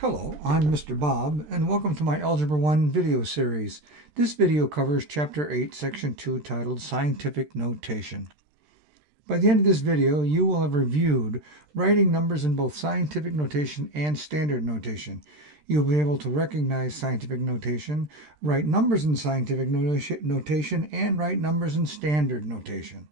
Hello, I'm Mr. Bob, and welcome to my Algebra 1 video series. This video covers Chapter 8, Section 2, titled Scientific Notation. By the end of this video, you will have reviewed writing numbers in both scientific notation and standard notation. You'll be able to recognize scientific notation, write numbers in scientific notation, and write numbers in standard notation.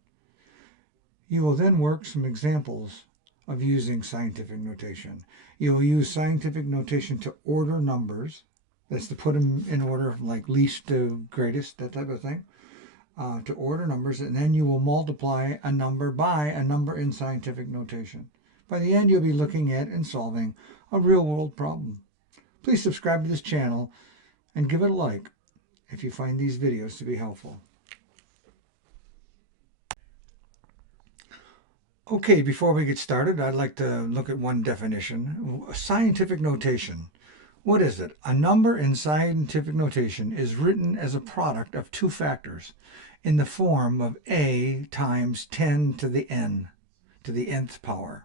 You will then work some examples of using scientific notation. You will use scientific notation to order numbers. That's to put them in order from like least to greatest, that type of thing. To order numbers, and then you will multiply a number by a number in scientific notation. By the end, you'll be looking at and solving a real-world problem. Please subscribe to this channel and give it a like if you find these videos to be helpful. Okay, before we get started, I'd like to look at one definition. Scientific notation. What is it? A number in scientific notation is written as a product of two factors in the form of a times 10 to the n, to the nth power,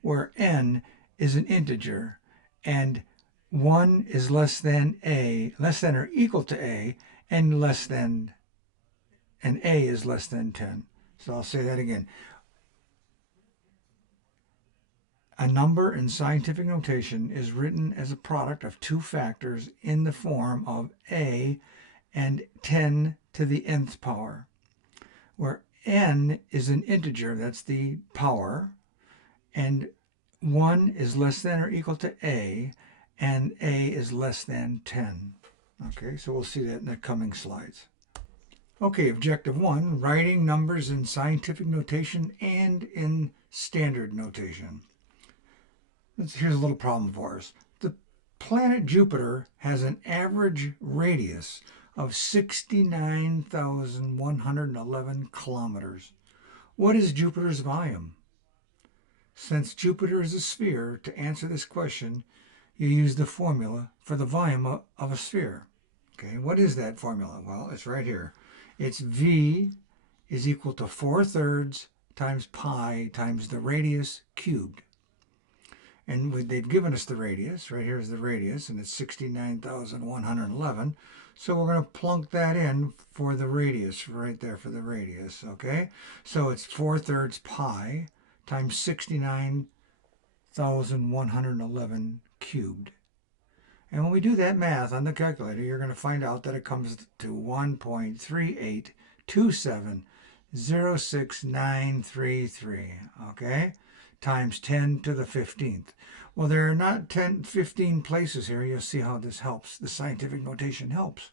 where n is an integer and 1 is less than or equal to a, and a is less than 10. So I'll say that again. A number in scientific notation is written as a product of two factors in the form of a and 10 to the nth power, where n is an integer, that's the power, and 1 is less than or equal to a, and a is less than 10. Okay, so we'll see that in the coming slides. Okay, objective 1, writing numbers in scientific notation and in standard notation. Here's a little problem for us. The planet Jupiter has an average radius of 69,111 kilometers. What is Jupiter's volume? Since Jupiter is a sphere, to answer this question, you use the formula for the volume of a sphere. Okay, what is that formula? Well, it's right here. It's V is equal to 4/3 times pi times the radius cubed. And they've given us the radius. Right here is the radius, and it's 69,111. So we're going to plunk that in for the radius, right there for the radius, okay? So it's 4/3 pi times 69,111 cubed. And when we do that math on the calculator, you're going to find out that it comes to 1.382706933, okay? Times 10 to the 15th. Well, there are not 15 places here. You'll see how this helps. The scientific notation helps.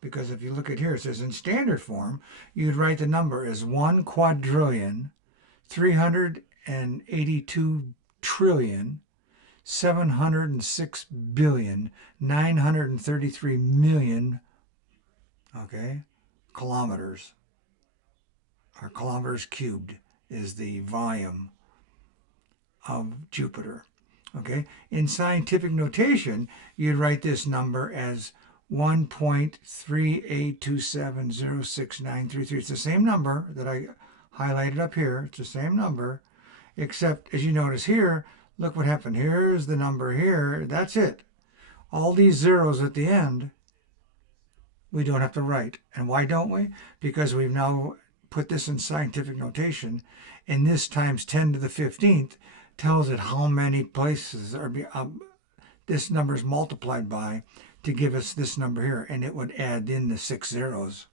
Because if you look at here, it says in standard form, you'd write the number as 1,382,706,933,000,000, okay, kilometers, or kilometers cubed is the volume of Jupiter. Okay, in scientific notation, you'd write this number as 1.382706933. It's the same number that I highlighted up here. It's the same number, except as you notice here, look what happened. Here's the number here. That's it. All these zeros at the end, we don't have to write. And why don't we? Because we've now put this in scientific notation, and this times 10 to the 15th tells it how many places are this number is multiplied by to give us this number here, and it would add in the 6 zeros.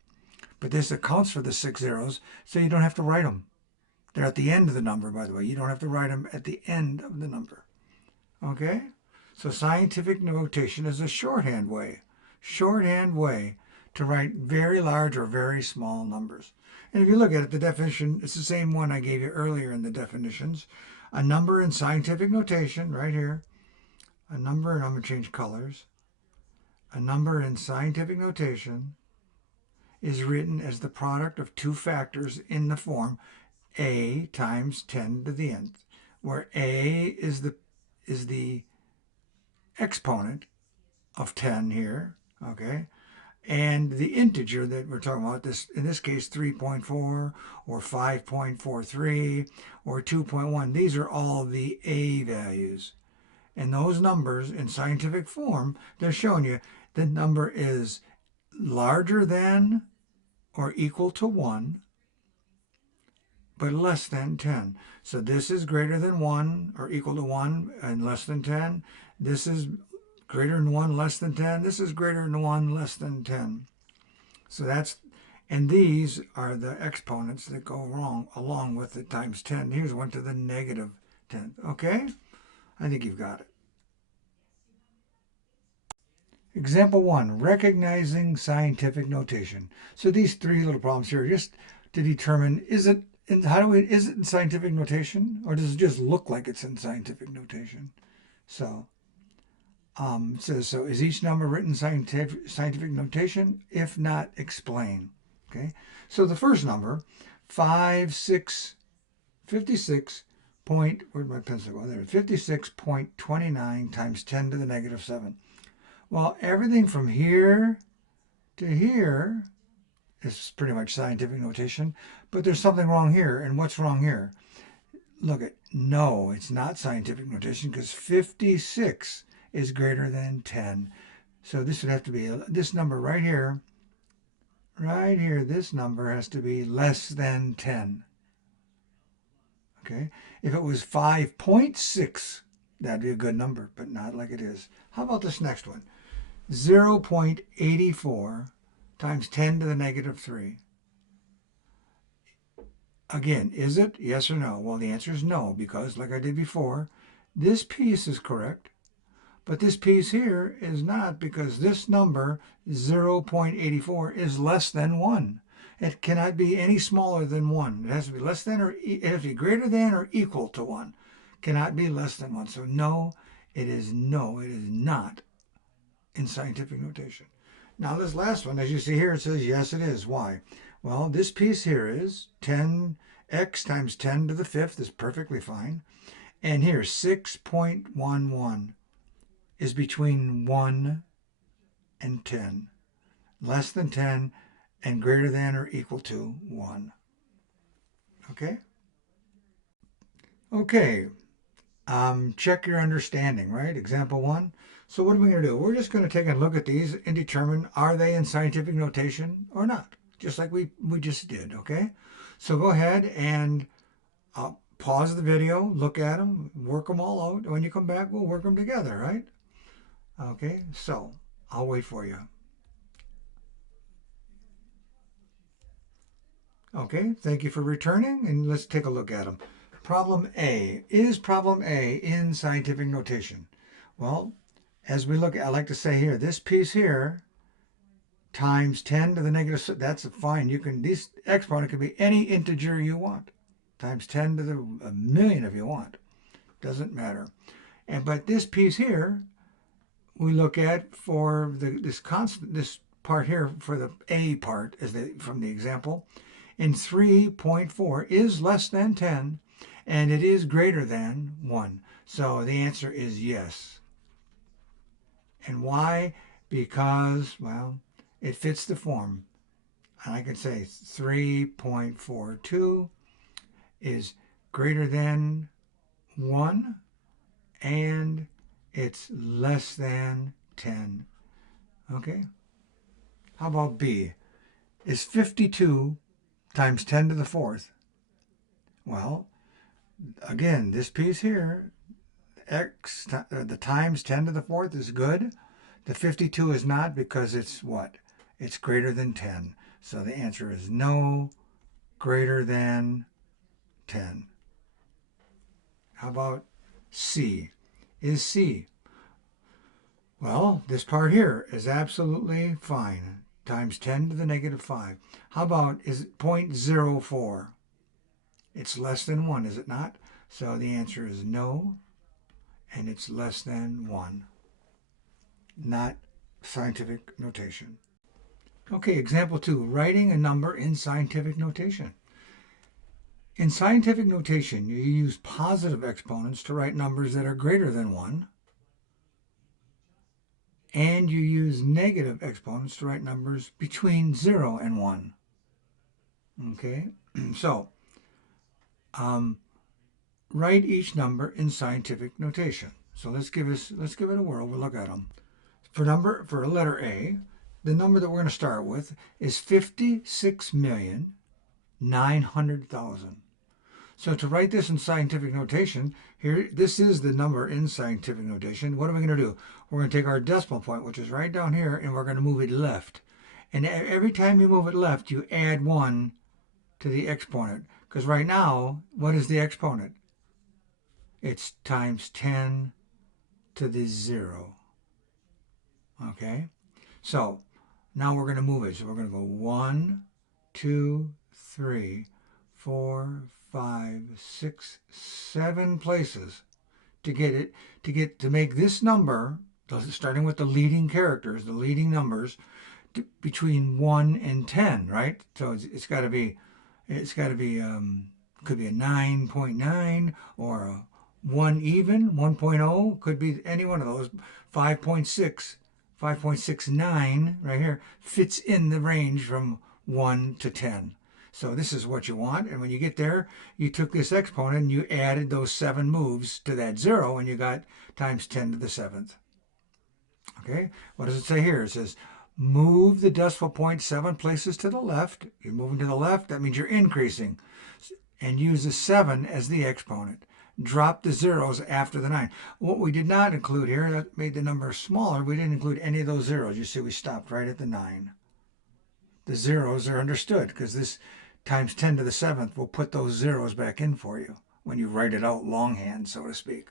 But this accounts for the 6 zeros, so you don't have to write them. They're at the end of the number, by the way. You don't have to write them at the end of the number. Okay? So scientific notation is a shorthand way to write very large or very small numbers. And if you look at it, the definition, it's the same one I gave you earlier in the definitions. A number in scientific notation, right here. A number, and I'm going to change colors. A number in scientific notation is written as the product of two factors in the form a times 10 to the nth, where a is the exponent of 10 here, okay? And the integer that we're talking about, in this case 3.4 or 5.43 or 2.1, these are all the a values. And those numbers in scientific form, they're showing you the number is larger than or equal to 1, but less than 10. So this is greater than 1 or equal to 1 and less than 10. This is greater than 1, less than 10. This is greater than 1, less than 10. So that's, and these are the exponents that go wrong along with the times 10. Here's 1 to the negative 10. Okay? I think you've got it. Example 1, recognizing scientific notation. So these three little problems here just to determine, is it in scientific notation, or does it just look like it's in scientific notation? So it says, so is each number written in scientific notation? If not, explain. Okay, so the first number, 56 point, where'd my pencil go? There, 56.29 times 10 to the negative 7. Well, everything from here to here is pretty much scientific notation, but there's something wrong here. And what's wrong here? Look at, no, it's not scientific notation because 56 is greater than 10. So this would have to be, this number right here, this number has to be less than 10. Okay, if it was 5.6, that'd be a good number, but not like it is. How about this next one? 0.84 times 10 to the negative 3. Again, is it? Yes or no? Well, the answer is no, because like I did before, this piece is correct, but this piece here is not, because this number, 0.84, is less than 1. It cannot be any smaller than 1. It has to be less than, or it has to be greater than or equal to 1. Cannot be less than 1. So no, it is not in scientific notation. Now this last one, as you see here, it says yes, it is. Why? Well, this piece here is 10x times 10 to the 5th is perfectly fine. And here, 6.11 is between 1 and 10. Less than 10 and greater than or equal to 1. Okay? Okay. Check your understanding, right? Example 1. So what are we going to do? We're just going to take a look at these and determine, are they in scientific notation or not? Just like we just did, okay? So go ahead and pause the video, look at them, work them all out. When you come back, we'll work them together, right? Okay, so I'll wait for you. Okay, thank you for returning, and let's take a look at them. Problem A. Is problem A in scientific notation? Well, as we look, I like to say here, this piece here times 10 to the negative, that's fine. You can, this exponent can be any integer you want, times 10 to the a million if you want. Doesn't matter. But this piece here, we look at for this part here, for the A part, from the example, in 3.4 is less than 10, and it is greater than 1. So the answer is yes. And why? Because, well, it fits the form. And I can say 3.42 is greater than 1, and it's less than 10. Okay? How about B? Is 52 times 10 to the 4th? Well, again, this piece here, the times 10 to the 4th is good. The 52 is not, because it's what? It's greater than 10. So the answer is no, greater than 10. How about C? Is C? Well, this part here is absolutely fine. Times 10 to the negative 5. How about, is it 0.04? It's less than 1, is it not? So the answer is no, and it's less than 1. Not scientific notation. Okay, example 2, writing a number in scientific notation. In scientific notation, you use positive exponents to write numbers that are greater than 1, and you use negative exponents to write numbers between 0 and 1. Okay, so write each number in scientific notation. So let's give it a whirl. We'll look at them. For letter A, the number that we're going to start with is 56,900,000. So to write this in scientific notation, here, this is the number in scientific notation. What are we going to do? We're going to take our decimal point, which is right down here, and we're going to move it left. And every time you move it left, you add 1 to the exponent. Because right now, what is the exponent? It's times 10 to the 0. Okay? So now we're going to move it. So we're going to go 1, 2, 3, 4, 5, 6, 7 places to make this number, starting with the leading characters, the leading numbers, between 1 and 10, right? So it's got to be could be a 9.9 or a 1 even, 1.0, could be any one of those. 5.6, 5.69 right here fits in the range from 1 to 10. So this is what you want, and when you get there, you took this exponent and you added those 7 moves to that 0, and you got times 10 to the 7th. Okay, what does it say here? It says move the decimal point 7 places to the left. You're moving to the left, that means you're increasing. And use the 7 as the exponent. Drop the zeros after the 9. What we did not include here, that made the number smaller, we didn't include any of those zeros. You see we stopped right at the 9. The zeros are understood because this times 10 to the 7th will put those zeros back in for you when you write it out longhand, so to speak.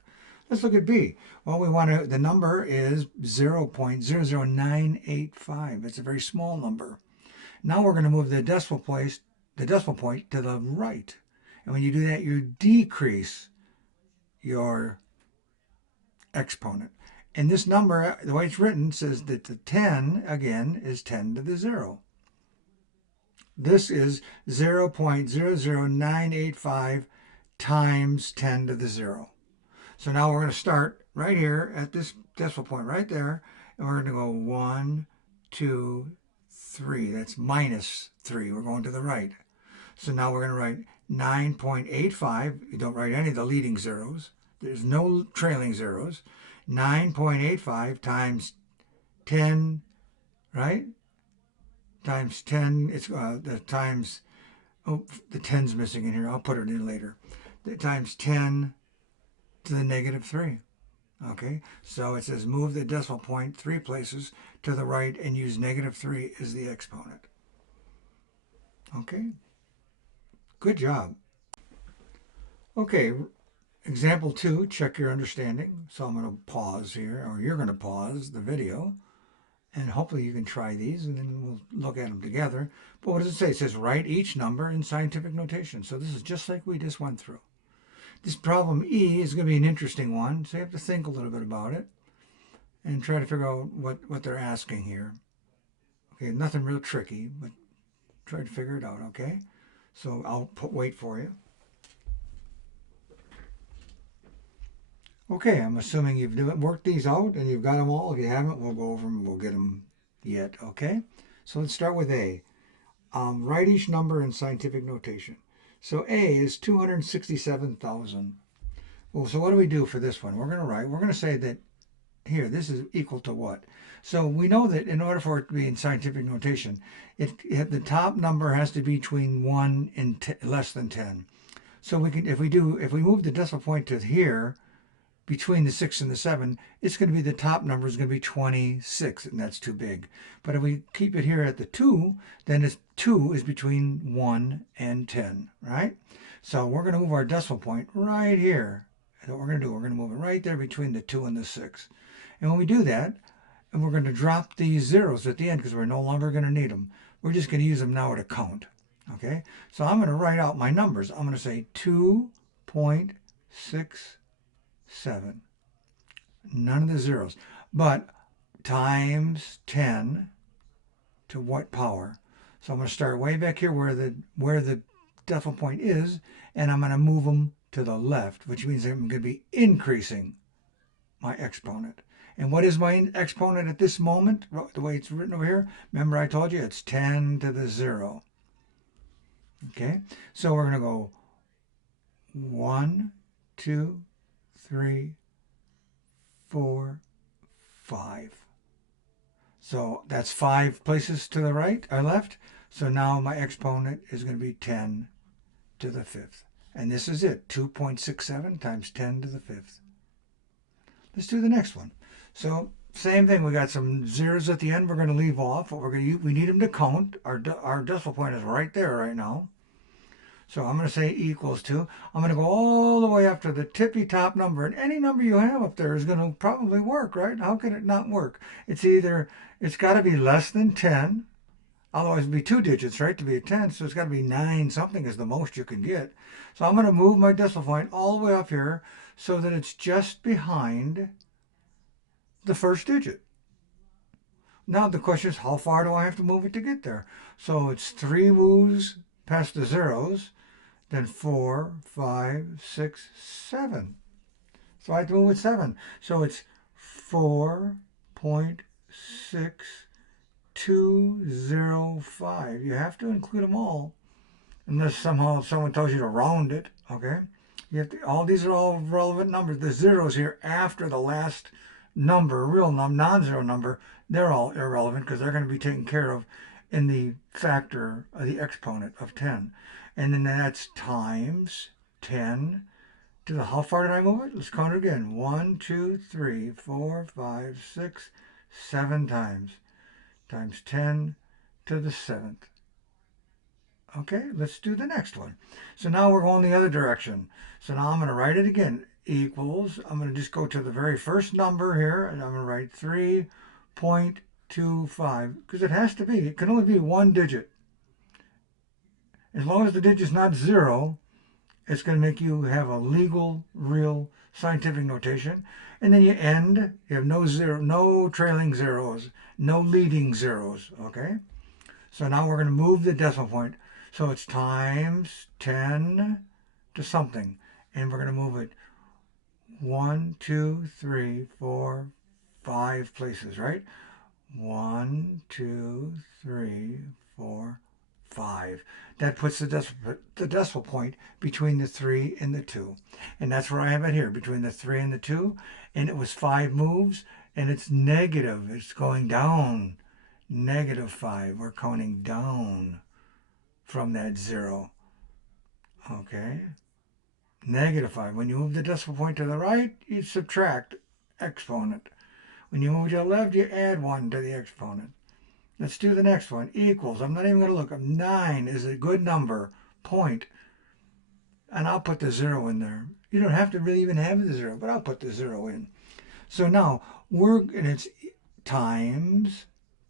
Let's look at B. Well, the number is 0.00985. It's a very small number. Now we're going to move the decimal point to the right. And when you do that, you decrease your exponent. And this number, the way it's written, says that the 10, again, is 10 to the 0. This is 0.00985 times 10 to the 0. So now we're going to start right here at this decimal point right there, and we're going to go 1, 2, 3. That's minus 3. We're going to the right. So now we're going to write 9.85. You don't write any of the leading zeros. There's no trailing zeros. 9.85 times 10, right? Times 10, it's the times, oh, the 10's missing in here. I'll put it in later. The times 10 to the negative 3. Okay, so it says move the decimal point 3 places to the right and use negative 3 as the exponent. Okay, good job. Okay, example 2, check your understanding. So I'm going to pause here, or you're going to pause the video, and hopefully you can try these, and then we'll look at them together. But what does it say? It says write each number in scientific notation. So this is just like we just went through. This problem E is going to be an interesting one, so you have to think a little bit about it and try to figure out what they're asking here. Okay, nothing real tricky, but try to figure it out, okay? So I'll wait for you. Okay, I'm assuming you've worked these out and you've got them all. If you haven't, we'll go over them and we'll get them yet, okay? So let's start with A. Write each number in scientific notation. So A is 267,000. Well, so what do we do for this one? We're going to say that here, this is equal to what? So we know that in order for it to be in scientific notation, the top number has to be between 1 and less than 10. So we can, if we move the decimal point to here, between the 6 and the 7, it's going to be the top number is going to be 26, and that's too big. But if we keep it here at the 2, then 2 is between 1 and 10, right? So we're going to move our decimal point right here. And what we're going to do, we're going to move it right there between the 2 and the 6. And when we do that, and we're going to drop these zeros at the end because we're no longer going to need them. We're just going to use them now to count, okay? So I'm going to write out my numbers. I'm going to say 2.67. None of the zeros, but times 10 to what power? So I'm going to start way back here where the decimal point is, and I'm going to move them to the left, which means I'm going to be increasing my exponent. And what is my exponent at this moment? The way it's written over here, remember I told you it's 10 to the 0. Okay, so we're going to go 1, 2, 3, 5. So that's 5 places to the right or left. So now my exponent is going to be 10 to the 5th. And this is it, 2.67 times 10 to the 5th. Let's do the next one. So same thing, we got some zeros at the end we're going to leave off. What we're going to use, we need them to count. Our decimal point is right there right now. So I'm going to say equals to. I'm going to go all the way up to the tippy top number. And any number you have up there is going to probably work, right? How can it not work? It's got to be less than 10. Otherwise, it'd be 2 digits, right, to be a 10. So it's got to be 9 something is the most you can get. So I'm going to move my decimal point all the way up here so that it's just behind the first digit. Now the question is, how far do I have to move it to get there? So it's 3 moves past the zeros, then 4, 5, 6, 7. So I have to move it 7. So it's 4.6205. You have to include them all, unless somehow someone tells you to round it. Okay, you have to. All these are all relevant numbers. The zeros here after the last number, real non-zero number, they're all irrelevant because they're going to be taken care of in the factor of the exponent of 10. And then that's times 10 to the, how far did I move it? Let's count it again. 1, 2, 3, 4, 5, 6, 7 times 10 to the 7th. Okay, let's do the next one. So now we're going the other direction. So now I'm going to write it again. Equals, I'm going to just go to the very first number here, and I'm going to write 3.25, because it has to be. It can only be 1 digit. As long as the digit's not 0, it's going to make you have a legal, real, scientific notation. And then you end. You have no zero, no trailing zeros, no leading zeros. Okay? So now we're going to move the decimal point. So it's times 10 to something. And we're going to move it 1, 2, 3, 4, 5 places, right? 1, 2, 3, 4, 5. That puts the decimal point between the 3 and the 2. And that's where I have it here, between the 3 and the 2. And it was 5 moves, and it's negative. It's going down. -5. We're counting down from that 0. Okay? -5. When you move the decimal point to the right, you subtract exponent. When you move to the left, you add 1 to the exponent. Let's do the next one. Equals. I'm not even going to look up. 9 is a good number. Point. And I'll put the 0 in there. You don't have to really even have the 0, but I'll put the 0 in. So now, and it's times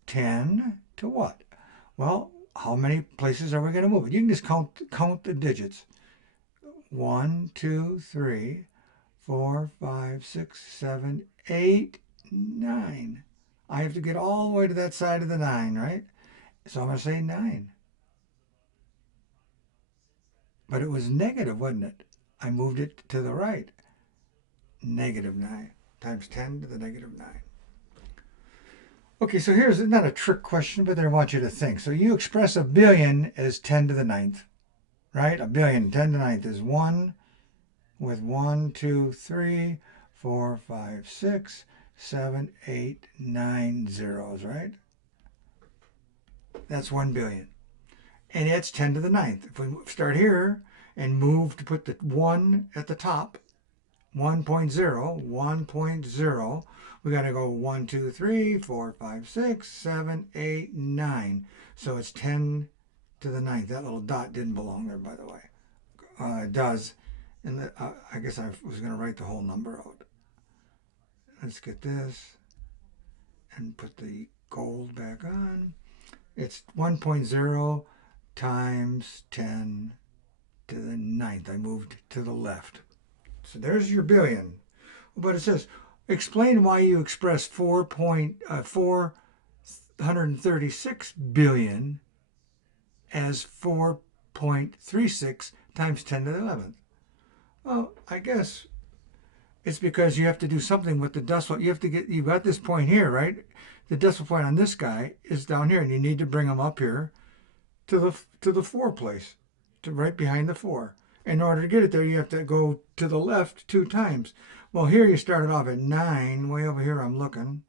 10 to what? Well, how many places are we going to move it? You can just count the digits. 1, 2, 3, 4, 5, 6, 7, 8, 9. I have to get all the way to that side of the 9, right? So I'm going to say 9. But it was negative, wasn't it? I moved it to the right. -9 times 10 to the -9. Okay, so here's not a trick question, but I want you to think. So you express a billion as 10 to the 9th, right? A billion, 10 to the 9th is 1 with 1, 2, 3, 4, 5, 6, 7, 8, 9 zeros, right? That's 1 billion. And it's 10 to the 9th. If we start here and move to put the 1 at the top, 1.0, 1.0, we got to go 1, 2, 3, 4, 5, 6, 7, 8, 9. So it's 10 to the 9th. That little dot didn't belong there, by the way. It does. And I guess I was going to write the whole number out. Let's get this and put the gold back on. It's 1.0 times 10 to the 9th. I moved to the left. So there's your billion. But it says, explain why you express 436 billion as 4.36 times 10 to the 11th. Well, I guess it's because you have to do something with the decimal. You've got this point here, right? The decimal point on this guy is down here, and you need to bring them up here to the 4 place, to right behind the 4. In order to get it there, you have to go to the left 2 times. Well, here you started off at 9, way over here I'm looking.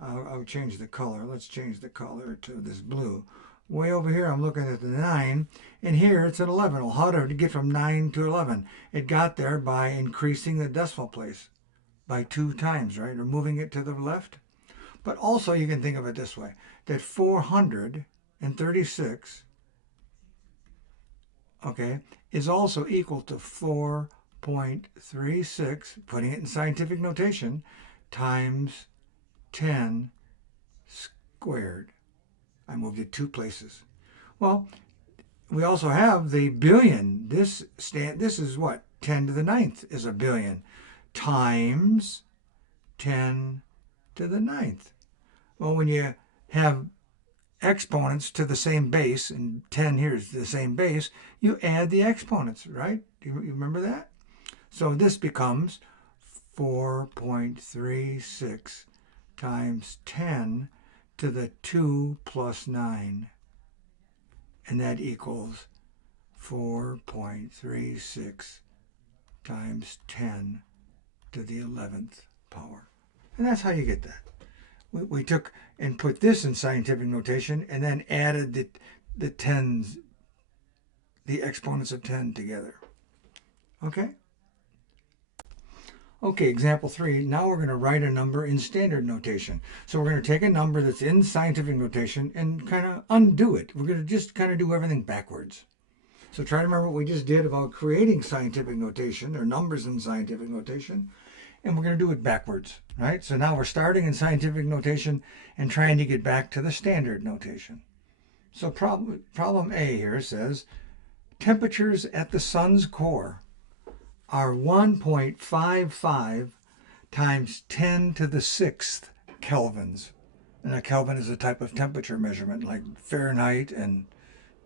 I'll change the color. Let's change the color to this blue. Way over here, I'm looking at the 9, and here it's an 11. Well, how did it get from 9 to 11? It got there by increasing the decimal place by 2 times, right? Or moving it to the left. But also, you can think of it this way, that 436, okay, is also equal to 4.36, putting it in scientific notation, times 10 squared. I moved it 2 places. Well, we also have the billion. This is what? 10 to the 9th is a billion times 10 to the 9th. Well, when you have exponents to the same base, and 10 here is the same base, you add the exponents, right? You remember that? So this becomes 4.36 times 10 to the 2 plus 9. And that equals 4.36 times 10 to the 11th power. And that's how you get that. We took and put this in scientific notation and then added the tens, the exponents of 10 together. Okay? Okay, example 3. Now we're going to write a number in standard notation. So we're going to take a number that's in scientific notation and kind of undo it. We're going to just kind of do everything backwards. So try to remember what we just did about creating scientific notation or numbers in scientific notation. And we're going to do it backwards, right? So now we're starting in scientific notation and trying to get back to the standard notation. So problem A here says, temperatures at the sun's core are 1.55 times 10 to the 6th kelvins. And a Kelvin is a type of temperature measurement, like Fahrenheit, and,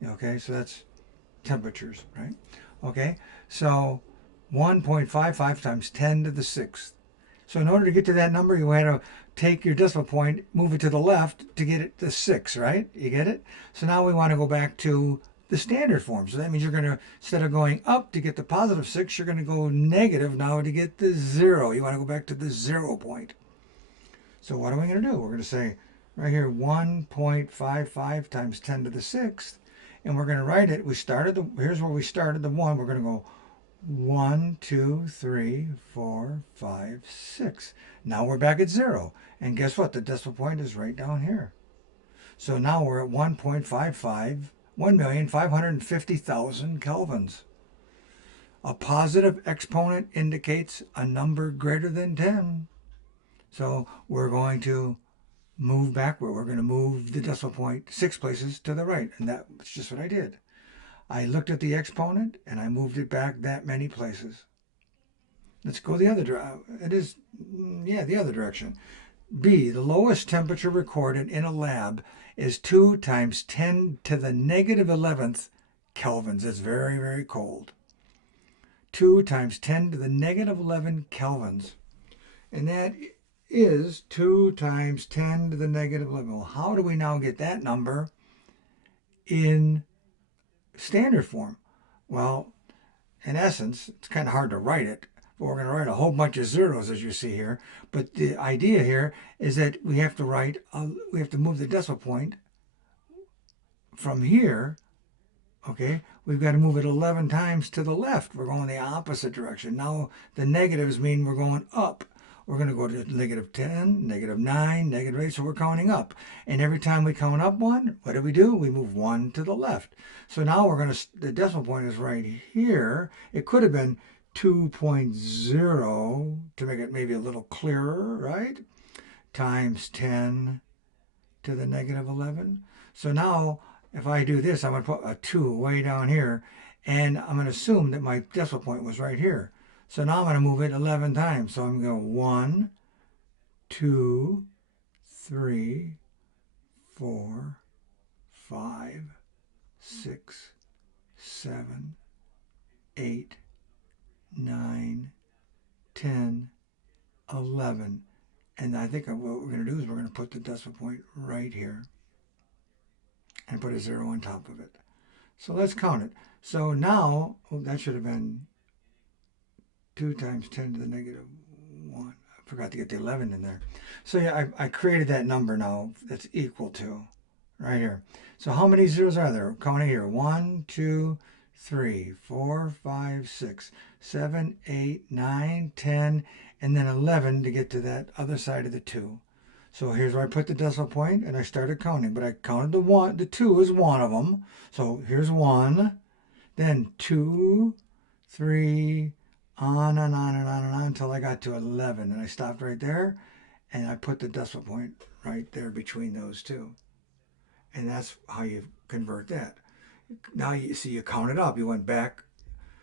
okay, so that's temperatures, right? Okay, so 1.55 times 10 to the 6th. So in order to get to that number, you had to take your decimal point, move it to the left to get it to 6, right? You get it? So now we want to go back to the standard form. So that means you're going to, instead of going up to get the positive 6, you're going to go negative now to get the 0. You want to go back to the 0 point. So what are we going to do? We're going to say right here 1.55 times 10 to the 6th. And we're going to write it. Here's where we started the 1. We're going to go 1, 2, 3, 4, 5, 6. Now we're back at 0. And guess what? The decimal point is right down here. So now we're at 1.55, 1,550,000 kelvins. A positive exponent indicates a number greater than 10. So we're going to move backward. We're going to move the decimal point 6 places to the right. And that's just what I did. I looked at the exponent and I moved it back that many places. Let's go the other direction. The other direction. B, the lowest temperature recorded in a lab is 2 times 10 to the negative 11th kelvins. It's very, very cold. 2 times 10 to the negative 11 kelvins. And that is 2 times 10 to the negative 11. Well, how do we now get that number in standard form? Well, in essence, it's kind of hard to write it, but we're going to write a whole bunch of zeros, as you see here. But the idea here is that we have to move the decimal point from here. Okay, we've got to move it 11 times to the left. We're going the opposite direction. Now the negatives mean we're going up. We're going to go to negative 10, negative 9, negative 8, so we're counting up. And every time we count up 1, what do? We move 1 to the left. So now the decimal point is right here. It could have been 2.0 to make it maybe a little clearer, right? Times 10 to the negative 11. So now, if I do this, I'm going to put a 2 way down here, and I'm going to assume that my decimal point was right here. So now I'm going to move it 11 times. So I'm going to go 1, 2, 3, 4, 5, 6, 7, 8, 9, 10, 11. And I think what we're going to do is we're going to put the decimal point right here and put a 0 on top of it. So let's count it. So now, that should have been 2 times 10 to the negative 1. Forgot to get the 11 in there. So yeah, I created that number now that's equal to right here. So how many zeros are there? Counting here. 1, 2, 3, 4, 5, 6, 7, 8, 9, 10, and then 11 to get to that other side of the 2. So here's where I put the decimal point and I started counting. But I counted the 2 is one of them. So here's 1, then 2, 3, on and on and on and on until I got to 11. And I stopped right there and I put the decimal point right there between those two. And that's how you convert that. Now you see you count it up. You went back.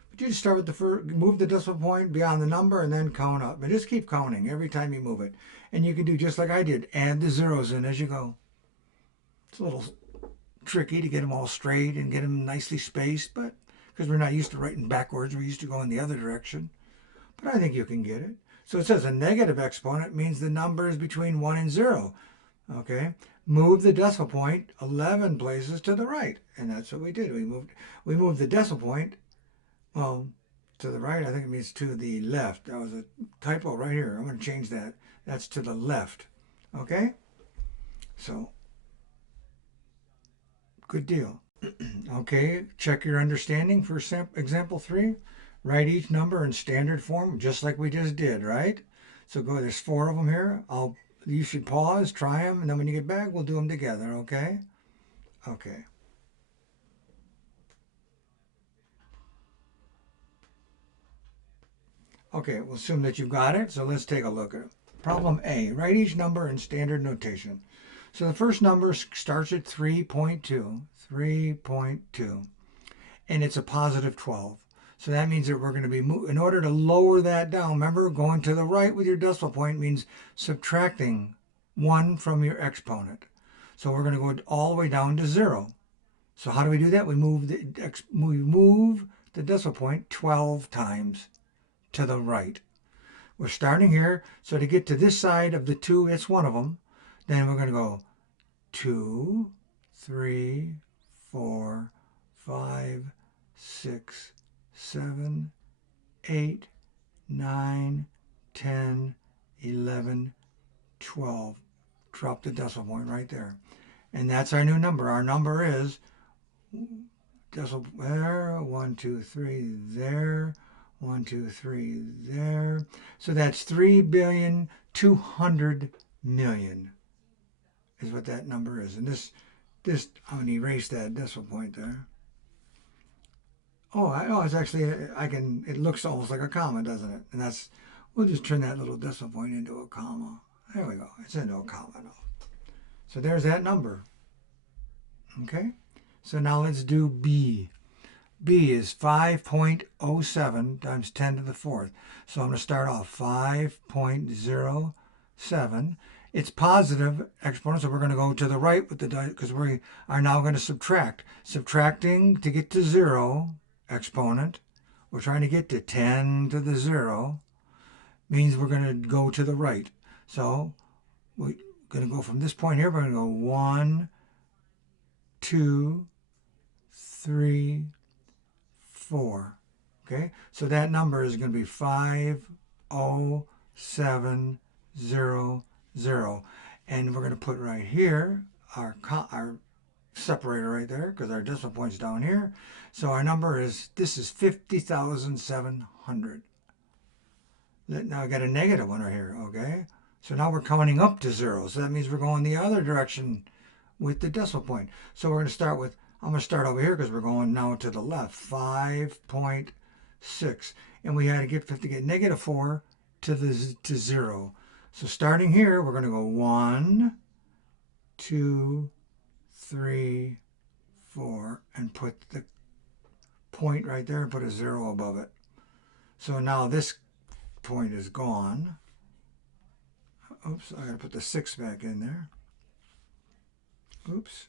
But you just start with the first, move the decimal point beyond the number and then count up. But just keep counting every time you move it. And you can do just like I did. Add the zeros in as you go. It's a little tricky to get them all straight and get them nicely spaced, but because we're not used to writing backwards, we're used to going the other direction. But I think you can get it. So it says a negative exponent means the number is between 1 and 0. Okay? Move the decimal point 11 places to the right. And that's what we did. We moved the decimal point, well, to the right. I think it means to the left. That was a typo right here. I'm going to change that. That's to the left. Okay? So, good deal. Okay, check your understanding for example 3. Write each number in standard form, just like we just did, right? So go, there's 4 of them here. You should pause, try them, and then when you get back, we'll do them together, okay? Okay. Okay, we'll assume that you've got it, so let's take a look at it. Problem A, write each number in standard notation. So the first number starts at 3.2, 3.2, and it's a positive 12. So that means that we're going to be, in order to lower that down, remember, going to the right with your decimal point means subtracting 1 from your exponent. So we're going to go all the way down to 0. So how do we do that? We move the decimal point 12 times to the right. We're starting here, so to get to this side of the 2, it's one of them. Then we're going to go 2, 3, 4, 5, 6, 7, 8, 9, 10, 11, 12. Drop the decimal point right there. And that's our new number. Our number is decimal there, 1, 2, 3 there, 1, 2, 3 there. So that's 3,200,000,000 is what that number is. And this I'm going to erase that decimal point there. Oh, it's actually, it looks almost like a comma, doesn't it? And we'll just turn that little decimal point into a comma. There we go. It's into a comma now. So there's that number. Okay? So now let's do B. B is 5.07 times 10 to the 4th. So I'm going to start off 5.07. It's positive exponent, so we're going to go to the right with the, because we are now going to subtract. Subtracting to get to 0 exponent. We're trying to get to 10 to the 0. Means we're going to go to the right. So we're going to go from this point here. We're going to go 1, 2, 3, 4. Okay, so that number is going to be 50700, and we're going to put right here our separator right there because our decimal point's down here. So our number is 50,700. Now I got a negative one right here. Okay, so now we're counting up to 0. So that means we're going the other direction with the decimal point. So we're going to start with, I'm going to start over here because we're going now to the left, 5.6. And we had to get -4 to 0. So starting here, we're going to go 1, 2, 3, 4, and put the point right there and put a 0 above it. So now this point is gone. Oops, I got to put the 6 back in there. Oops.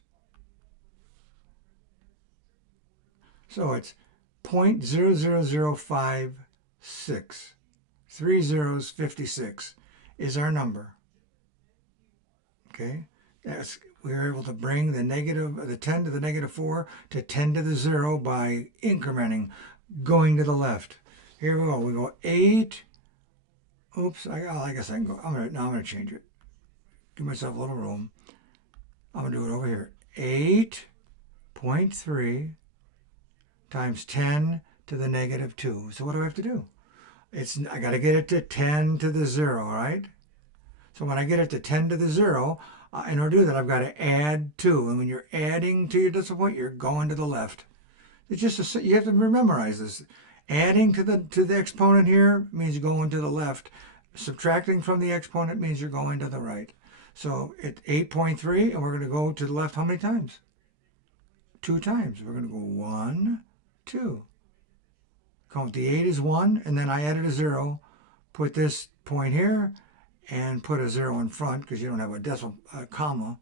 So it's 0.00056. 3 zeros, 56 is our number. Okay, we were able to bring the 10 to the -4 to 10 to the 0 by incrementing, going to the left. Here we go. We go 8, Oops, I guess I can go. Now I'm gonna change it. Give myself a little room. I'm gonna do it over here. 8.3 times 10 to the negative 2. So what do I have to do? I got to get it to 10 to the 0, right? So when I get it to 10 to the 0, in order to do that, I've got to add 2. And when you're adding to your decimal point, you're going to the left. It's just you have to memorize this. Adding to the exponent here means you're going to the left. Subtracting from the exponent means you're going to the right. So it's 8.3, and we're going to go to the left how many times? 2 times. We're going to go 1, 2. Count the 8 as 1, and then I added a 0. Put this point here, and put a 0 in front because you don't have a decimal comma.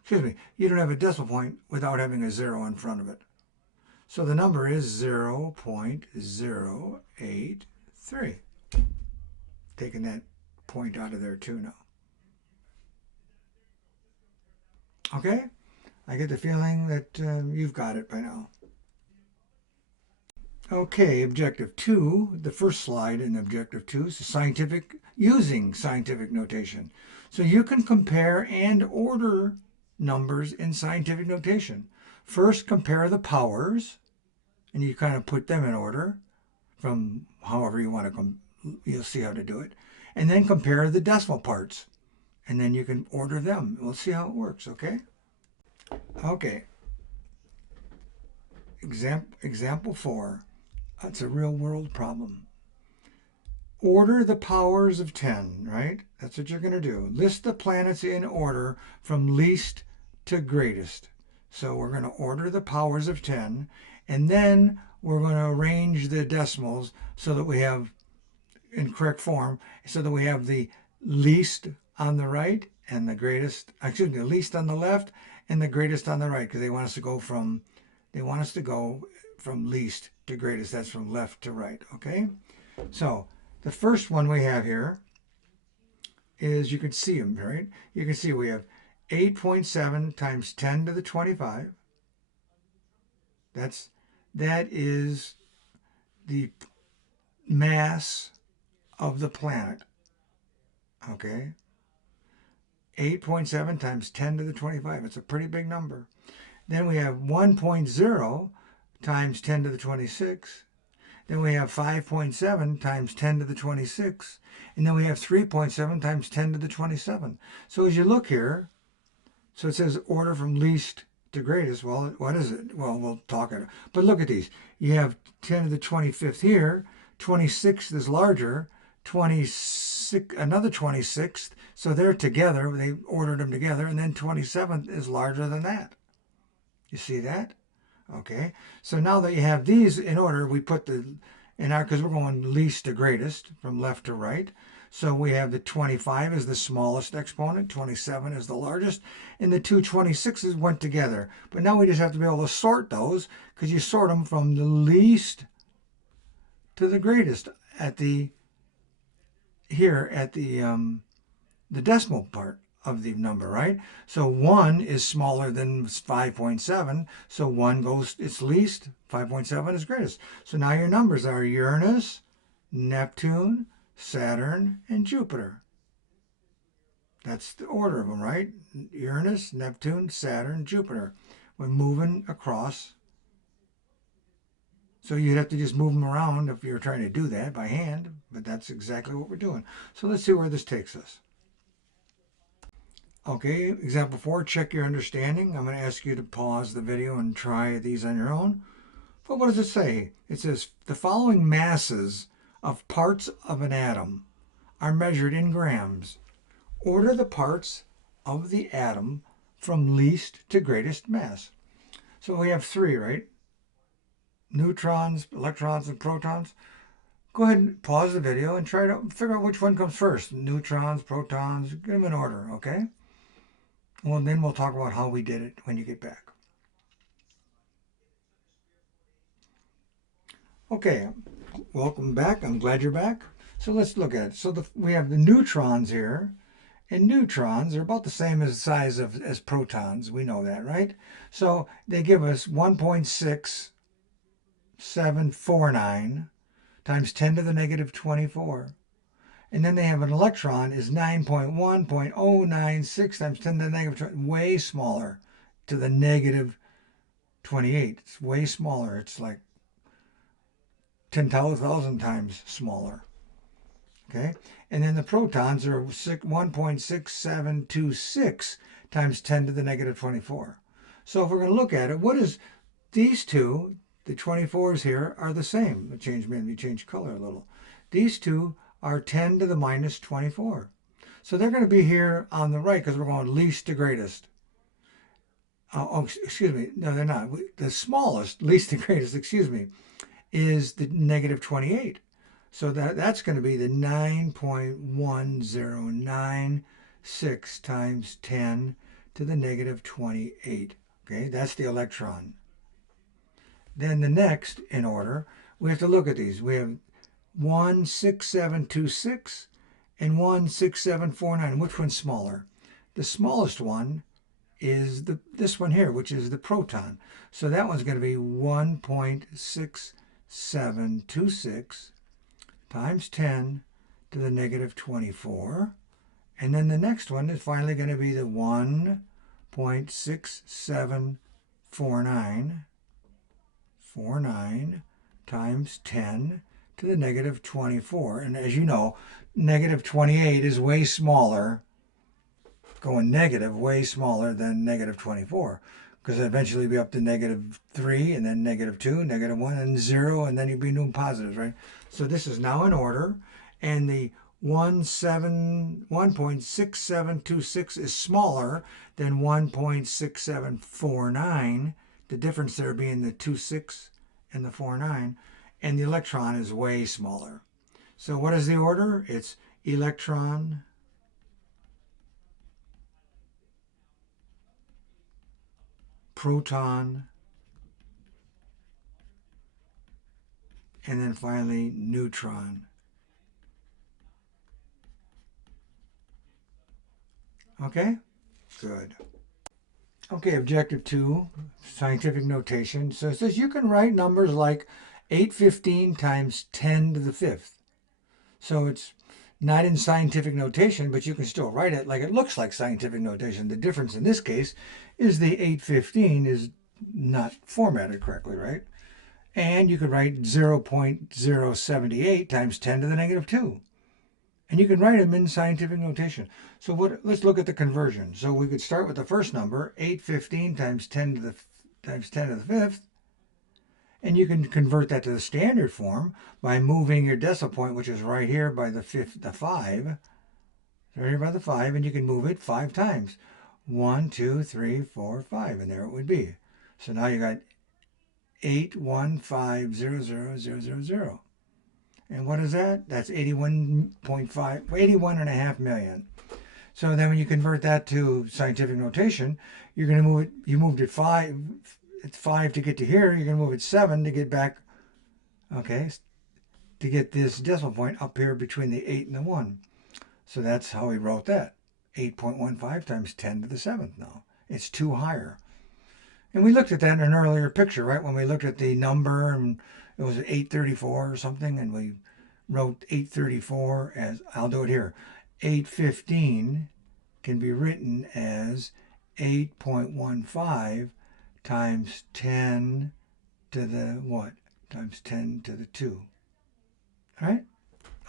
Excuse me, you don't have a decimal point without having a 0 in front of it. So the number is 0.083. Taking that point out of there too now. Okay? I get the feeling that you've got it by now. Okay, objective 2, the first slide in objective 2 is using scientific notation. So you can compare and order numbers in scientific notation. First, compare the powers, and you kind of put them in order from however you want to, you'll see how to do it. And then compare the decimal parts, and then you can order them. We'll see how it works, okay? Okay. Example 4. That's a real world problem. Order the powers of 10, right? That's what you're going to do. List the planets in order from least to greatest. So we're going to order the powers of 10, and then we're going to arrange the decimals so that we have, in correct form, so that we have the least on the right and the greatest, excuse me, the least on the left and the greatest on the right, because they want us to go from least to greatest. That's from left to right, okay? So the first one we have here is, you can see them, right? You can see we have 8.7 times 10 to the 25. That is the mass of the planet, okay? 8.7 times 10 to the 25. It's a pretty big number. Then we have 1.0 times 10 to the 26. Then we have 5.7 times 10 to the 26. And then we have 3.7 times 10 to the 27. So as you look here, so it says order from least to greatest. Well, what is it? Well, we'll talk it. But look at these. You have 10 to the 25th here. 26th is larger. 26, another 26th. So they're together. They ordered them together. And then 27th is larger than that. You see that? Okay. So now that you have these in order, we put because we're going least to greatest from left to right. So we have the 25 is the smallest exponent, 27 is the largest, and the two 26s went together. But now we just have to be able to sort those, because you sort them from the least to the greatest at the decimal part of the number, right? So 1 is smaller than 5.7, so 1 goes its least, 5.7 is greatest. So now your numbers are Uranus, Neptune, Saturn, and Jupiter. That's the order of them, right? Uranus, Neptune, Saturn, Jupiter. We're moving across. So you'd have to just move them around if you're trying to do that by hand, but that's exactly what we're doing. So let's see where this takes us. Okay, example 4, check your understanding. I'm going to ask you to pause the video and try these on your own. But what does it say? It says the following masses of parts of an atom are measured in grams. Order the parts of the atom from least to greatest mass. So we have 3, right? Neutrons, electrons, and protons. Go ahead and pause the video and try to figure out which one comes first. Neutrons, protons, get them in order, okay? Well, then we'll talk about how we did it when you get back. Okay, welcome back. I'm glad you're back. So let's look at it. So we have the neutrons here, and neutrons are about the same as size as protons. We know that, right? So they give us 1.6749 times 10 to the negative 24. And then they have an electron is 9.1.096 times 10 to the negative 20, way smaller, to the negative 28. It's way smaller. It's like 10,000 times smaller. Okay? And then the protons are 1.6726 times 10 to the negative 24. So if we're going to look at it, what is these two, the 24s here, are the same. Maybe change color a little. These two are 10 to the minus 24. So they're going to be here on the right because we're going least to greatest. Excuse me. No, they're not. The smallest, least to greatest, is the negative 28. So that's going to be the 9.1096 times 10 to the negative 28. Okay, that's the electron. Then the next in order, we have to look at these. We have 16726 and 16749. Which one's smaller? The smallest one is this one here, which is the proton. So that one's going to be 1.6726 times 10 to the negative 24. And then the next one is finally going to be the 1.6749 times 10 to the negative 24. And as you know, negative 28 is way smaller, going negative, way smaller than negative 24, because eventually be up to negative 3 and then negative 2, negative 1 and 0, and then you'd be doing positives, right? So this is now in order, and the 1.6726 is smaller than 1.6749, the difference there being the 26 and the 49, and the electron is way smaller. So what is the order? It's electron, proton, and then finally neutron. Okay? Good. Okay, objective 2, scientific notation. So it says you can write numbers like 815 times 10 to the 5th. So it's not in scientific notation, but you can still write it like it looks like scientific notation. The difference in this case is the 815 is not formatted correctly, right? And you could write 0.078 times 10 to the negative 2. And you can write them in scientific notation. So let's look at the conversion. So we could start with the first number, 815 times 10 to the 5th. And you can convert that to the standard form by moving your decimal point, which is right here by the 5. Right here by the 5, and you can move it 5 times. 1, 2, 3, 4, 5, and there it would be. So now you got 8150000. And what is that? That's 81.5 million. So then when you convert that to scientific notation, you're going to move it, you moved it 5, it's 5 to get to here, you're going to move it 7 to get back, okay, to get this decimal point up here between the 8 and the 1. So that's how we wrote that. 8.15 times 10 to the 7th now. It's 2 higher. And we looked at that in an earlier picture, right? When we looked at the number, and it was 834 or something, and we wrote 834 as, I'll do it here, 815 can be written as 8.15 times 10 to the what? Times 10 to the 2. All right?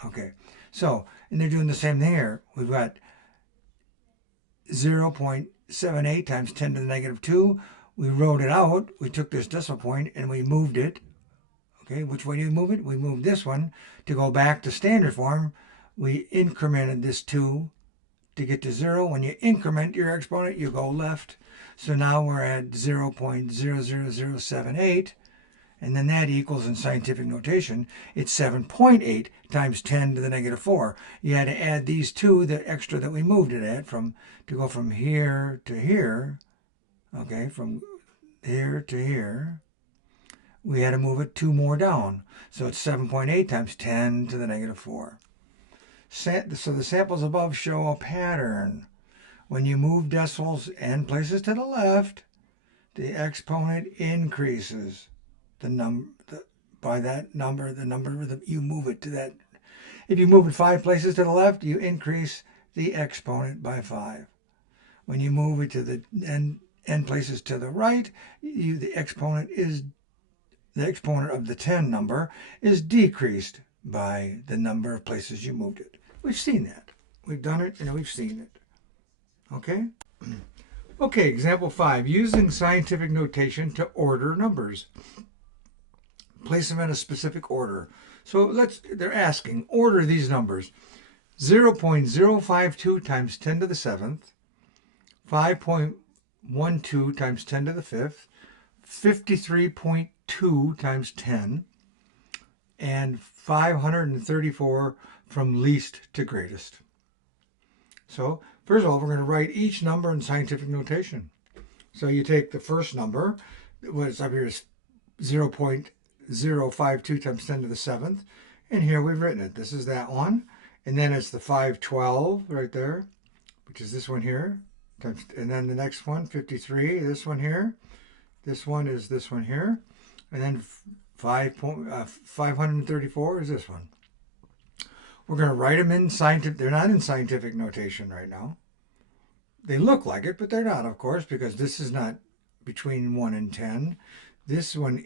Okay. So, and they're doing the same thing here. We've got 0.78 times 10 to the negative 2. We wrote it out. We took this decimal point and we moved it. Okay, which way do we move it? We moved this one to go back to standard form. We incremented this 2 to get to 0. When you increment your exponent, you go left. So now we're at 0.00078. And then that equals, in scientific notation, it's 7.8 times 10 to the negative 4. You had to add these 2, the extra that we moved it at, to go from here to here. Okay, from here to here. We had to move it 2 more down. So it's 7.8 times 10 to the negative 4. So the samples above show a pattern. When you move decimals and places to the left, the exponent increases. The number that you move it to that. If you move it 5 places to the left, you increase the exponent by 5. When you move it to the n places to the right, the exponent of the 10 number is decreased by the number of places you moved it. We've seen that. We've done it and we've seen it. Okay? Okay, example 5. Using scientific notation to order numbers. Place them in a specific order. So they're asking, order these numbers. 0.052 times 10 to the 7th, 5.12 times 10 to the 5th, 53.2 times 10, and 534 from least to greatest. So, first of all, we're going to write each number in scientific notation. So you take the first number, what's up here is 0.052 times 10 to the 7th, and here we've written it. This is that one, and then it's the 512 right there, which is this one here, and then the next one, 53, this one here, this one is this one here, and then 534 is this one. We're going to write them in scientific. They're not in scientific notation right now. They look like it, but they're not, of course, because this is not between 1 and 10. This one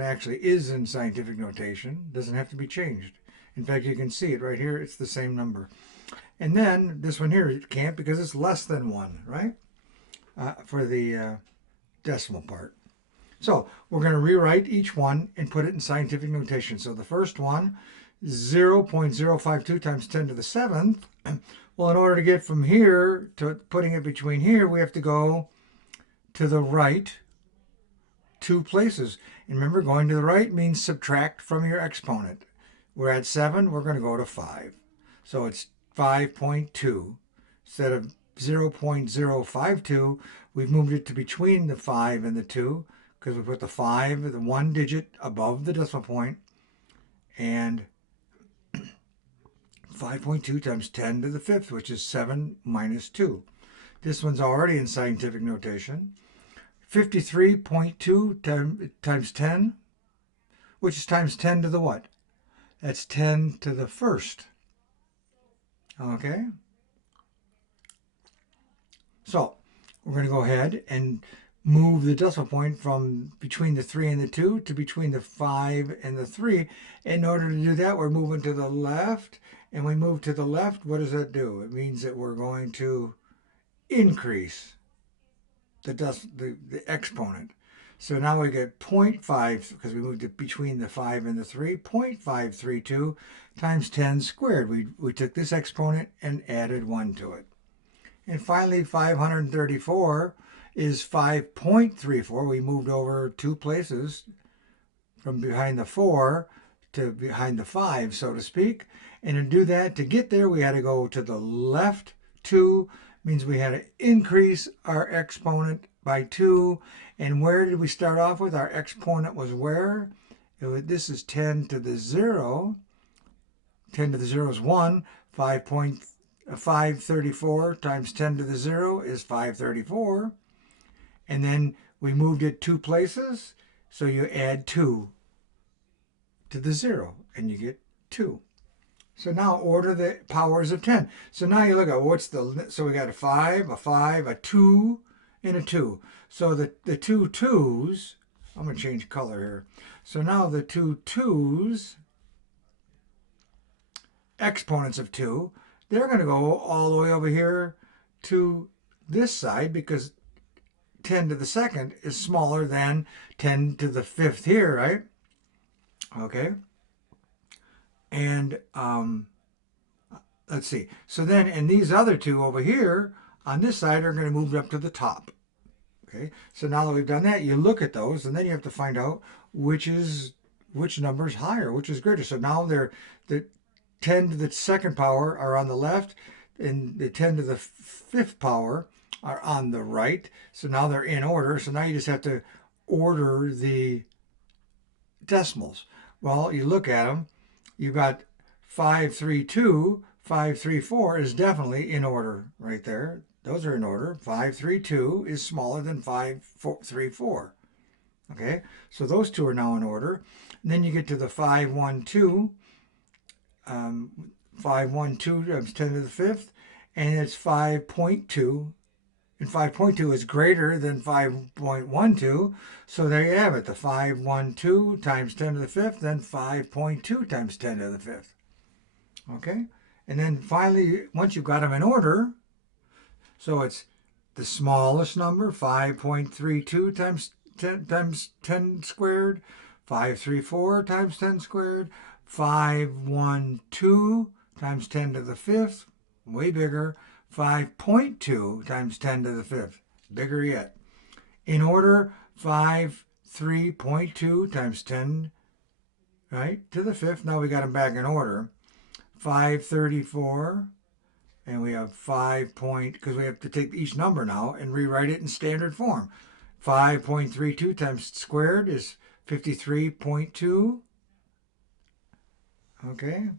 actually is in scientific notation. Doesn't have to be changed. In fact, you can see it right here. It's the same number. And then this one here, it can't because it's less than 1, right? For the decimal part. So we're going to rewrite each one and put it in scientific notation. So the first one, 0.052 times 10 to the 7th. Well, in order to get from here to putting it between here, we have to go to the right 2 places. And remember, going to the right means subtract from your exponent. We're at 7, we're going to go to 5. So it's 5.2. Instead of 0.052, we've moved it to between the 5 and the 2, because we put the 5, the 1 digit above the decimal point, and 5.2 times 10 to the 5th, which is 7 minus 2. This one's already in scientific notation. 53.2 times 10, which is times 10 to the what? That's 10 to the 1st. Okay? So, we're going to go ahead and move the decimal point from between the 3 and the 2 to between the 5 and the 3. In order to do that, we're moving to the left. And we move to the left, what does that do? It means that we're going to increase the exponent. So now we get 0.5, because we moved it between the 5 and the 3, 0.532 times 10 squared. We took this exponent and added 1 to it. And finally, 534 is 5.34. We moved over 2 places from behind the 4 to behind the 5, so to speak. And to do that, to get there, we had to go to the left 2, means we had to increase our exponent by 2. And where did we start off with? Our exponent was where? This is 10 to the 0. 10 to the 0 is 1. 534 times 10 to the 0 is 534. And then we moved it 2 places, so you add 2 to the 0, and you get 2. So now order the powers of 10. So now you look at so we got a 5, a 2, and a 2. So the 2 2's, I'm going to change color here. So now the 2 2's, exponents of 2, they're going to go all the way over here to this side, because 10 to the 2nd is smaller than 10 to the 5th here, right? Okay. And let's see. So then, and these other 2 over here on this side are going to move up to the top. Okay. So now that we've done that, you look at those, and then you have to find out which number is higher, which is greater. So now the 10 to the 2nd power are on the left, and the 10 to the 5th power are on the right. So now they're in order. So now you just have to order the decimals. Well, you look at them. You've got 532, 534 is definitely in order right there. Those are in order. 532 is smaller than 534. Okay, so those 2 are now in order. And then you get to the 512. 512 times 10 to the fifth, and it's 5.2. And 5.2 is greater than 5.12, so there you have it. The 512 times 10 to the fifth, then 5.2 times 10 to the fifth. Okay? And then finally, once you've got them in order, so it's the smallest number, 5.32 times 10 squared, 534 times 10 squared, 512 times 10 to the fifth, way bigger, 5.2 times 10 to the fifth, bigger yet. In order, 3.2 times 10, right, to the fifth. Now we got them back in order. 534, and we have because we have to take each number now and rewrite it in standard form. 5.32 times squared is 53.2. Okay.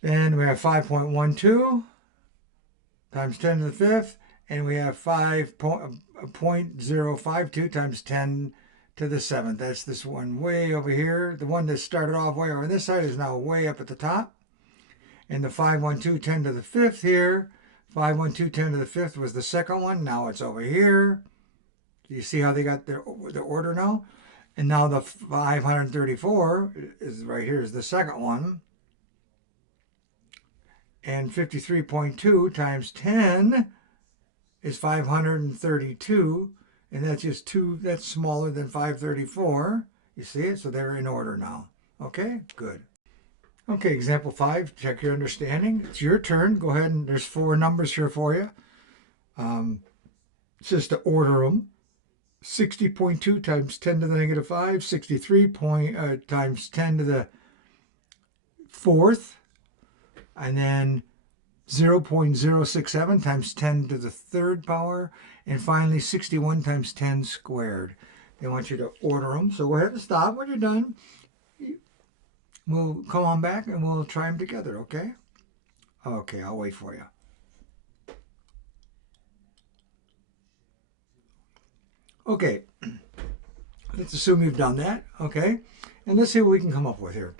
Then we have 5.12 times 10 to the fifth, and we have 5.052 times 10 to the seventh. That's this one way over here. The one that started off way over on this side is now way up at the top. And the 512 10 to the fifth here, 512 10 to the fifth was the second one. Now it's over here. Do you see how they got their order now? And now the 534 is right here is the second one. And 53.2 times 10 is 532. And that's just that's smaller than 534. You see it? So they're in order now. Okay, good. Okay, example 5, check your understanding. It's your turn. Go ahead, and there's 4 numbers here for you. It's just to order them. 60.2 times 10 to the negative 5, 63 times 10 to the fourth, and then 0.067 times 10 to the third power, and finally 61 times 10 squared. They want you to order them, so go ahead and stop when you're done. We'll come on back and we'll try them together, okay? Okay, I'll wait for you. Okay, let's assume you've done that, okay? And let's see what we can come up with here.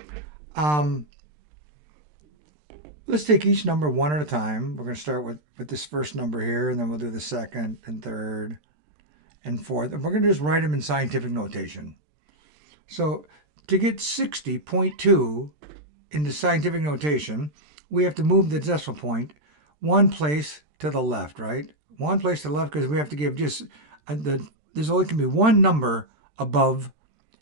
Let's take each number one at a time. We're going to start with this first number here, and then we'll do the second and third and fourth. And we're going to just write them in scientific notation. So to get 60.2 in the scientific notation, we have to move the decimal point one place to the left, right? One place to the left, because we have to give just there's only can be one number above,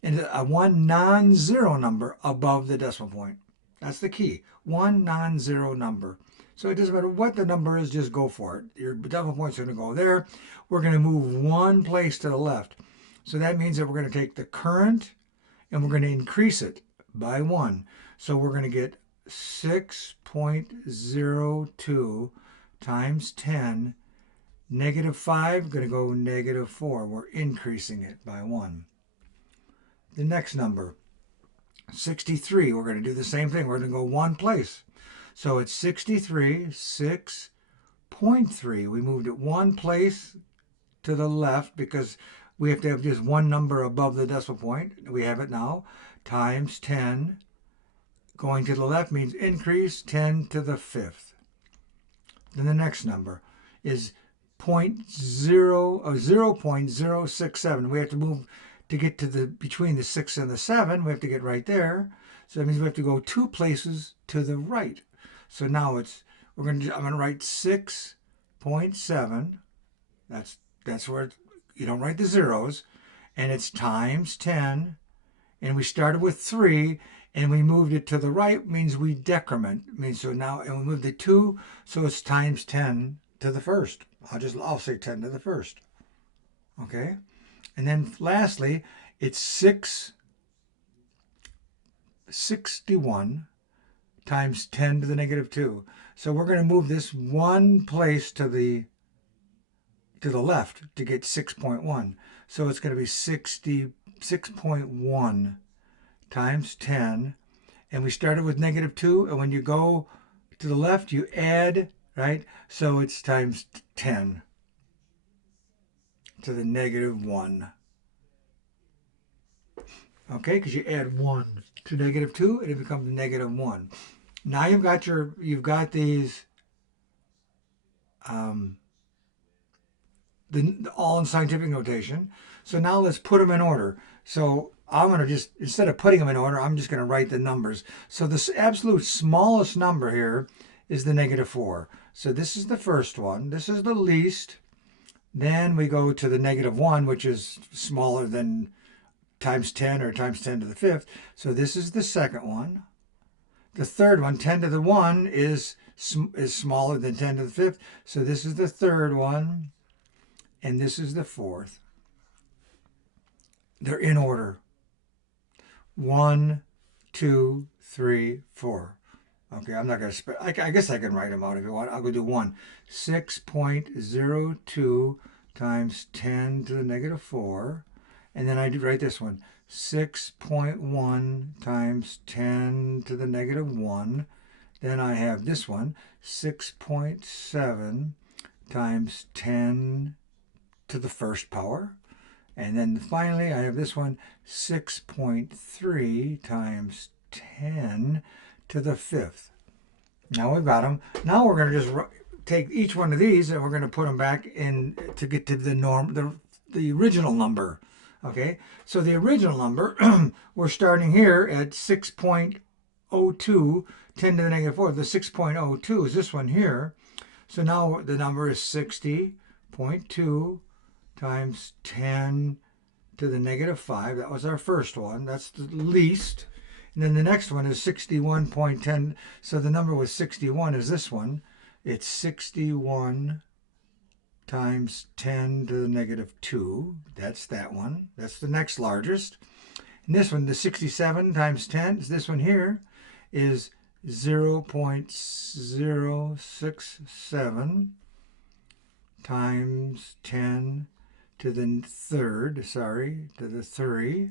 and one non-zero number above the decimal point. That's the key. One non-zero number. So it doesn't matter what the number is, just go for it. Your decimal point's going to go there. We're going to move one place to the left. So that means that we're going to take the current and we're going to increase it by 1. So we're going to get 6.02 times 10. Negative 5, going to go negative 4. We're increasing it by 1. The next number, 63. We're going to do the same thing. We're going to go one place. So it's 63, 6.3. We moved it one place to the left because we have to have just one number above the decimal point. We have it now. Times 10. Going to the left means increase 10 to the fifth. Then the next number is 0.067. We have to move to get to the between the 6 and the 7. We have to get right there. So that means we have to go 2 places to the right. So now I'm going to write 6.7. That's where you don't write the zeros, and it's times 10. And we started with 3, and we moved it to the right. Means we decrement. Means so now, and we moved the 2, so it's times 10 to the first. I'll say 10 to the first. Okay, and then lastly, it's 61 times 10 to the negative 2. So we're going to move this one place to the left to get 6.1. So it's going to be 66.1 times 10. And we started with negative 2. And when you go to the left, you add, right? So it's times 10 to the negative 1. Okay, because you add 1 to negative 2, and it becomes negative 1. Now you've got these all in scientific notation. So now let's put them in order. So I'm going to just, instead of putting them in order, I'm just going to write the numbers. So the absolute smallest number here is the negative 4. So this is the first one. This is the least. Then we go to the negative 1, which is smaller than times 10 or times 10 to the 5th. So this is the second one. The third one, 10 to the 1, is smaller than 10 to the 5th. So this is the third one. And this is the fourth. They're in order. 1, 2, 3, 4. Okay, I'm not going to I guess I can write them out if you want. I'll go do 1. 6.02 times 10 to the negative 4. And then I write this one. 6.1 times 10 to the negative 1. Then I have this one. 6.7 times 10 to the first power. And then finally I have this one, 6.3 times 10 to the 5th. Now we've got them. Now we're going to just take each one of these and we're going to put them back in to get to the original number. Okay, so the original number, we're starting here at 6.02, 10 to the negative 4. The 6.02 is this one here. So now the number is 60.2 times 10 to the negative 5. That was our first one. That's the least. And then the next one is 61.10. So the number with 61 is this one. It's 61 times 10 to the negative 2. That's that one. That's the next largest. And this one, the 67 times 10, is this one here, is 0.067 times 10 to the third, to the 3.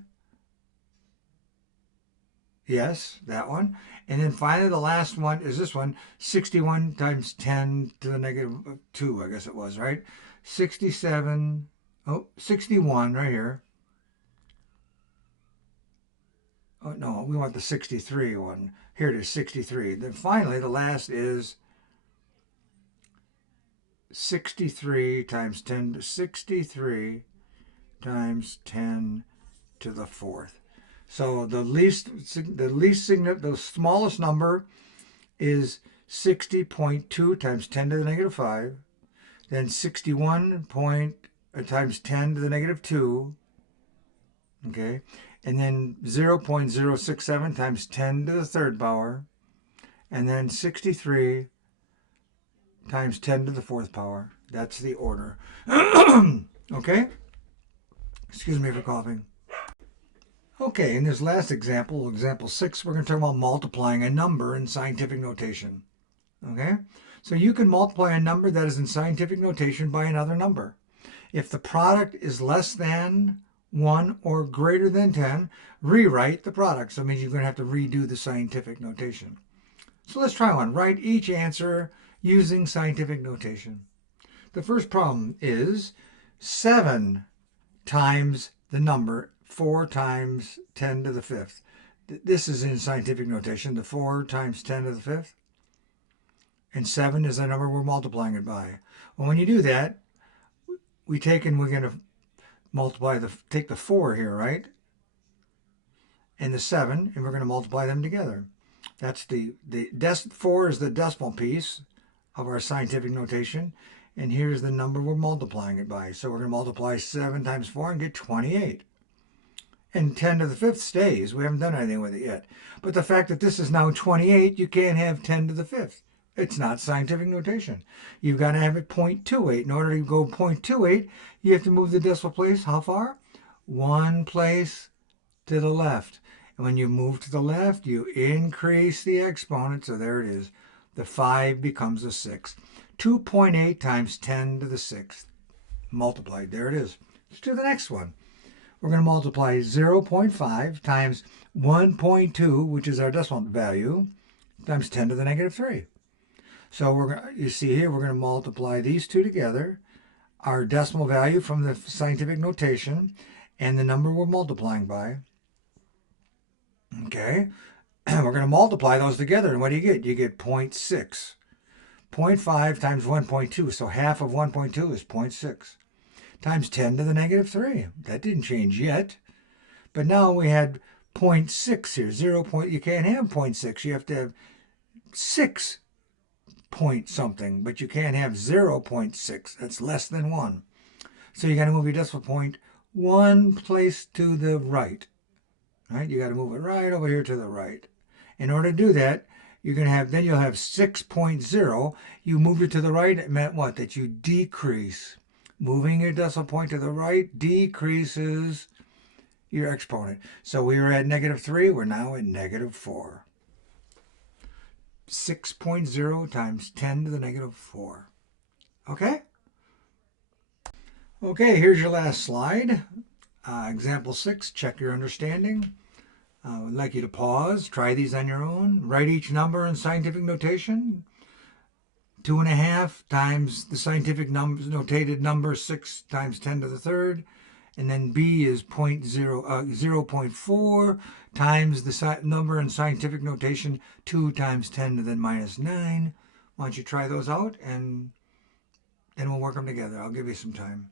Yes, that one. And then finally the last one is this one, 61 times 10 to the negative 2, I guess it was, right? 61 right here. Oh, no, we want the 63 one. Here it is, 63. Then finally the last is 63 times 10 to 63 times 10 to the 4th. So the smallest number is 60.2 times 10 to the negative 5. Then 61 times 10 to the negative 2. Okay. And then 0.067 times 10 to the third power. And then 63 times 10 to the 4th power. That's the order. Okay? Excuse me for coughing. Okay, in this last example, example 6, we're going to talk about multiplying a number in scientific notation. Okay? So you can multiply a number that is in scientific notation by another number. If the product is less than 1 or greater than 10, rewrite the product. So it means you're going to have to redo the scientific notation. So let's try one. Write each answer using scientific notation. The first problem is 7 times the number 4 times 10 to the 5th. This is in scientific notation, the 4 times 10 to the 5th. And 7 is the number we're multiplying it by. Well, when you do that, we're going to multiply take the 4 here, right? And the 7, and we're going to multiply them together. That's 4 is the decimal piece of our scientific notation. And here's the number we're multiplying it by. So we're going to multiply 7 times 4 and get 28. And 10 to the 5th stays. We haven't done anything with it yet. But the fact that this is now 28, you can't have 10 to the 5th. It's not scientific notation. You've got to have it 0.28. In order to go 0.28, you have to move the decimal place how far? 1 place to the left. And when you move to the left, you increase the exponent. So there it is. The 5 becomes a 6. 2.8 times 10 to the 6th. Multiplied. There it is. Let's do the next one. We're going to multiply 0.5 times 1.2, which is our decimal value, times 10 to the negative 3. So you see here, we're going to multiply these two together, our decimal value from the scientific notation, and the number we're multiplying by. Okay, we're going to multiply those together, and what do you get? You get 0.6. 0.5 times 1.2, so half of 1.2 is 0.6. Times 10 to the negative 3. That didn't change yet. But now we had 0.6 here. 0. You can't have 0.6. You have to have 6 point something, but you can't have 0.6. That's less than 1. So you got to move your decimal point one place to the right. Right? You got to move it right over here to the right. In order to do that, you're going to have, then you'll have 6.0. You moved it to the right. It meant what? That you decrease. Moving your decimal point to the right decreases your exponent. So we were at negative 3. We're now at negative 4. 6.0 times 10 to the negative 4. Okay? Okay, here's your last slide. Example 6, check your understanding. I would like you to pause, try these on your own. Write each number in scientific notation. 2.5 times the scientific notated number 6 times 10 to the third. And then B is 0.4 times the number in scientific notation 2 times 10 to the minus 9. Why don't you try those out, and then we'll work them together. I'll give you some time.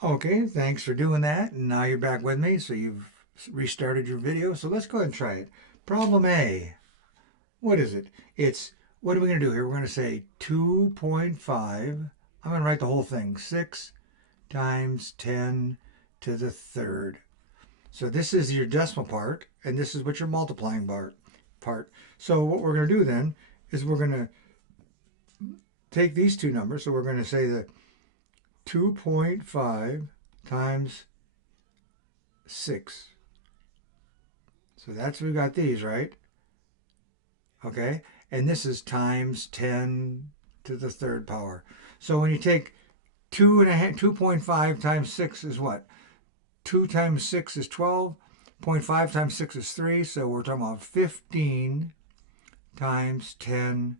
Okay, thanks for doing that. And now you're back with me, so you've restarted your video. So let's go ahead and try it. Problem A. What is it? What are we going to do here? We're going to say 2.5. I'm going to write the whole thing. 6 times 10 to the third. So this is your decimal part, and this is what your multiplying part. So what we're going to do then is we're going to take these two numbers. So we're going to say that 2.5 times 6. So that's, we got these, right? Okay, and this is times 10 to the third power. So when you take 2.5 times 6 is what? 2 times 6 is 12. 0.5 times 6 is 3. So we're talking about 15 times 10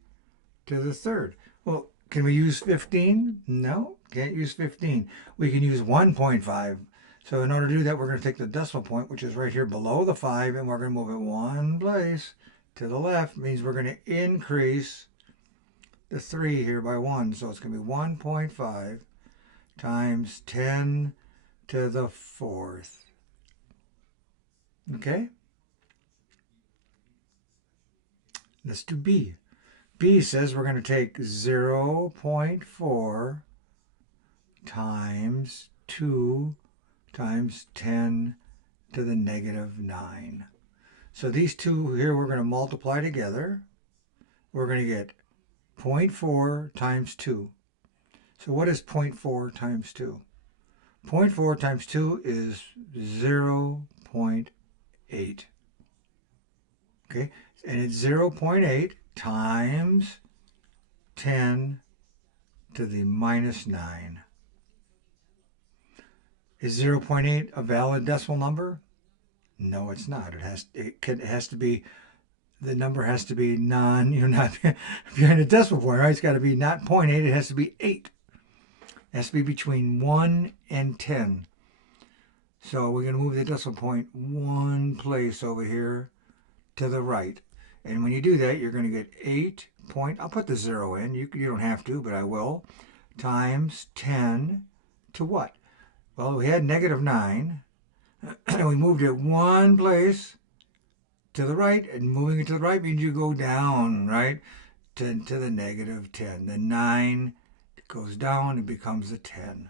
to the third. Well, can we use 15? No, can't use 15. We can use 1.5. So in order to do that, we're going to take the decimal point, which is right here below the 5, and we're going to move it one place to the left. Means we're going to increase the 3 here by 1. So it's going to be 1.5 times 10 to the fourth. Okay? Let's do B. B says we're going to take 0.4 times 2 times 10 to the negative 9. So these two here we're going to multiply together. We're going to get 0.4 times 2. So what is 0.4 times 2? 0.4 times 2 is 0.8. Okay, and it's 0.8 times 10 to the minus 9. Is 0.8 a valid decimal number? No, it's not. It has to be, the number has to be not behind a decimal point, right? It's got to be not 0.8, it has to be 8. It has to be between 1 and 10. So we're going to move the decimal point one place over here to the right. And when you do that, you're going to get 8 point, I'll put the 0 in, you don't have to, but I will, times 10 to what? Well, we had negative 9, and we moved it one place to the right, and moving it to the right means you go down, right, to the negative 10. The 9 goes down and becomes a 10.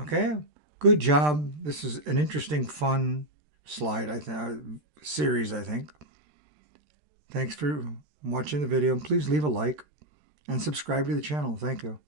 Okay, good job. This is an interesting, fun slide, I think, series, I think. Thanks for watching the video, and please leave a like and subscribe to the channel. Thank you.